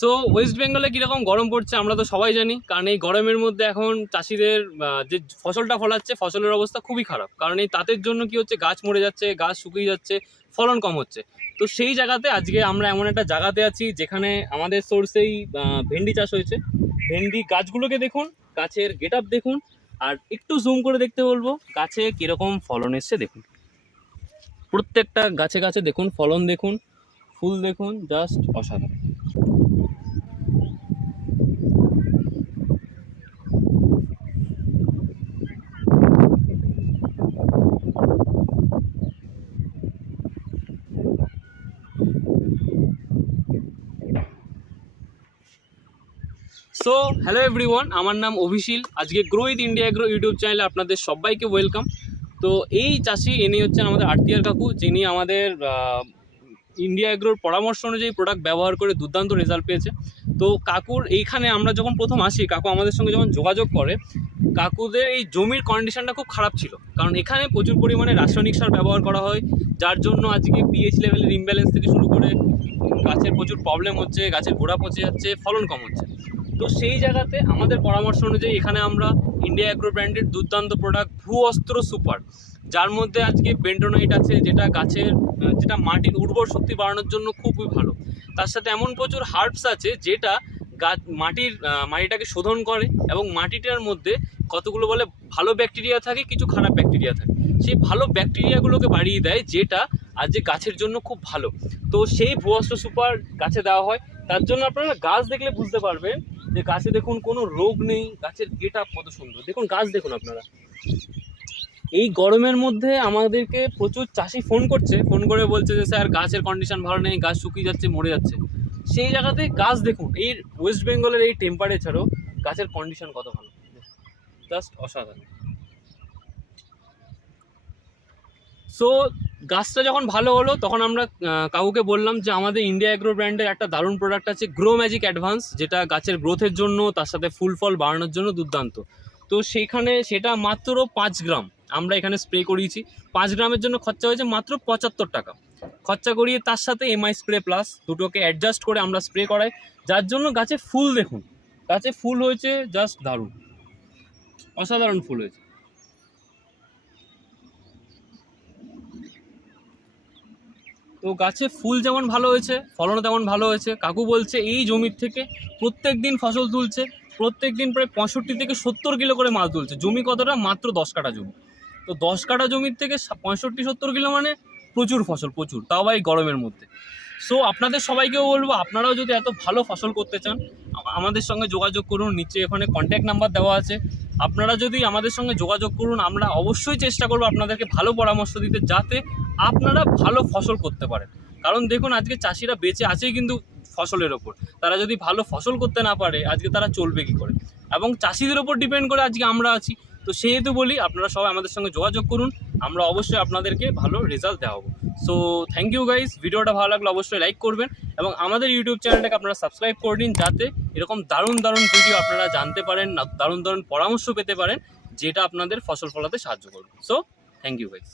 So West বেঙ্গলে কীরকম গরম পড়ছে আমরা তো সবাই জানি, কারণ এই গরমের মধ্যে এখন চাষিদের যে ফসলটা ফলাচ্ছে ফসলের অবস্থা খুবই খারাপ, কারণ এই তাতের জন্য কি হচ্ছে, গাছ মরে যাচ্ছে, গাছ শুকিয়ে যাচ্ছে, ফলন কম হচ্ছে। তো সেই জায়গাতে আজকে আমরা এমন একটা জায়গাতে আছি যেখানে আমাদের সোর্সেই ভেন্ডি চাষ হয়েছে। ভেন্ডি গাছগুলোকে দেখুন, গাছের গেট আপ দেখুন, আর একটু জুম করে দেখতে বলবো গাছে কীরকম ফলন এসছে দেখুন। প্রত্যেকটা গাছে গাছে দেখুন ফলন, দেখুন ফুল দেখুন, জাস্ট অসাধারণ। সো হ্যালো এভরিওয়ান, আমার নাম অভিশীল। আজকে grow with India agro YouTube চ্যানেলে আপনাদের সবাইকে ওয়েলকাম। তো এই চাষি ইনি হচ্ছেন আমাদের আরতিয়ার কাকু, যিনি আমাদের ইন্ডিয়া এগ্রোর পরামর্শ অনুযায়ী প্রোডাক্ট ব্যবহার করে দুর্দান্ত রেজাল্ট পেয়েছে। তো কাকুর এইখানে আমরা যখন প্রথম আসি, কাকু আমাদের সঙ্গে যখন যোগাযোগ করে, কাকুদের এই জমির কন্ডিশনটা খুব খারাপ ছিল, কারণ এখানে প্রচুর পরিমাণে রাসায়নিক সার ব্যবহার করা হয়, যার জন্য আজকে পিএইচ লেভেলের ইমব্যালেন্স থেকে শুরু করে গাছের প্রচুর প্রবলেম হচ্ছে, গাছের গোড়া পচে যাচ্ছে, ফলন কম হচ্ছে। তো সেই জায়গাতে আমাদের পরামর্শ অনুযায়ী এখানে আমরা ইন্ডিয়া এগ্রো ব্র্যান্ডের দুর্দান্ত প্রোডাক্ট ভূ অস্ত্র সুপার, যার মধ্যে আজকে বেন্টোনাইট আছে, যেটা গাছের যেটা মাটির উর্বর শক্তি বাড়ানোর জন্য খুবই ভালো। তার সাথে এমন প্রচুর হার্বস আছে যেটা মাটিটাকে শোধন করে, এবং মাটিটার মধ্যে কতগুলো বলে ভালো ব্যাকটেরিয়া থাকে, কিছু খারাপ ব্যাকটেরিয়া থাকে, সেই ভালো ব্যাকটেরিয়াগুলোকে বাড়িয়ে দেয়, যেটা আজকে গাছের জন্য খুব ভালো। তো সেই ভূ অস্ত্র সুপার গাছে দেওয়া হয়। তার জন্য আপনারা গাছ দেখলে বুঝতে পারবেন যে গাছে দেখুন কোনো রোগ নেই, গাছের গেট আপ কত সুন্দর দেখুন, গাছ দেখুন আপনারা। এই গরমের মধ্যে আমাদেরকে প্রচুর চাষি ফোন করে বলছে যে স্যার গাছের কন্ডিশন ভালো নেই, গাছ শুকিয়ে যাচ্ছে, মরে যাচ্ছে। সেই জায়গাতে গাছ দেখুন, এই ওয়েস্ট বেঙ্গলের এই টেম্পারেচারও গাছের কন্ডিশন কত ভালো, জাস্ট অসাধারণ। সো গাছটা যখন ভালো হলো, তখন আমরা কাকুকে বললাম যে আমাদের ইন্ডিয়া এগ্রো ব্র্যান্ডের একটা দারুণ প্রোডাক্ট আছে, গ্রো ম্যাজিক অ্যাডভান্স, যেটা গাছের গ্রোথের জন্য, তার সাথে ফুল ফল বাড়ানোর জন্য দুর্দান্ত। তো সেটা মাত্র 5 গ্রাম আমরা এখানে স্প্রে করিয়েছি। 5 গ্রামের জন্য খরচা হয়েছে মাত্র 75 টাকা। খরচা করিয়ে তার সাথে এমআই স্প্রে প্লাস দুটোকে অ্যাডজাস্ট করে আমরা স্প্রে করাই, যার জন্য গাছে ফুল দেখুন, গাছে ফুল হয়েছে জাস্ট দারুণ, অসাধারণ ফুল হয়েছে। তো গাছে ফুল যেমন ভালো হয়েছে, ফলনও তেমন ভালো হয়েছে। কাকু বলছে এই জমির থেকে প্রত্যেক দিন ফসল তুলছে, প্রত্যেক দিন প্রায় 65 থেকে 70 কিলো করে মাল তুলছে। জমি কতটা? মাত্র 10 কাঠা জমি। তো 10 কাঠা জমির থেকে 65-70 কিলো মানে প্রচুর ফসল, প্রচুর, তাও আবার এই গরমের মধ্যে। সো আপনাদের সবাইকেও বলবো, আপনারাও যদি এত ভালো ফসল করতে চান, আমাদের সঙ্গে যোগাযোগ করুন, নিচে এখানে কন্ট্যাক্ট নাম্বার দেওয়া আছে। আপনারা যদি আমাদের সঙ্গে যোগাযোগ করুন, আমরা অবশ্যই চেষ্টা করবো আপনাদেরকে ভালো পরামর্শ দিতে, যাতে আপনারা ভালো ফসল করতে পারেন। কারণ দেখুন আজকে চাষিরা বেঁচে আছেই কিন্তু ফসলের ওপর। তারা যদি ভালো ফসল করতে না পারে, আজকে তারা চলবে কী করে? এবং চাষিদের ওপর ডিপেন্ড করে আজকে আমরা আছি। তো সেহেতু বলি, আপনারা সবাই আমাদের সঙ্গে যোগাযোগ করুন, আমরা অবশ্যই আপনাদেরকে ভালো রেজাল্ট দেওয়াবো। সো থ্যাংক ইউ গাইস, ভিডিওটা ভালো লাগলে অবশ্যই লাইক করবেন, এবং আমাদের ইউটিউব চ্যানেলটাকে আপনারা সাবস্ক্রাইব করে দিন, যাতে এরকম দারুণ দারুণ ভিডিও আপনারা জানতে পারেন, দারুণ দারুণ পরামর্শ পেতে পারেন, যেটা আপনাদের ফসল ফলাতে সাহায্য করবে। So thank you guys.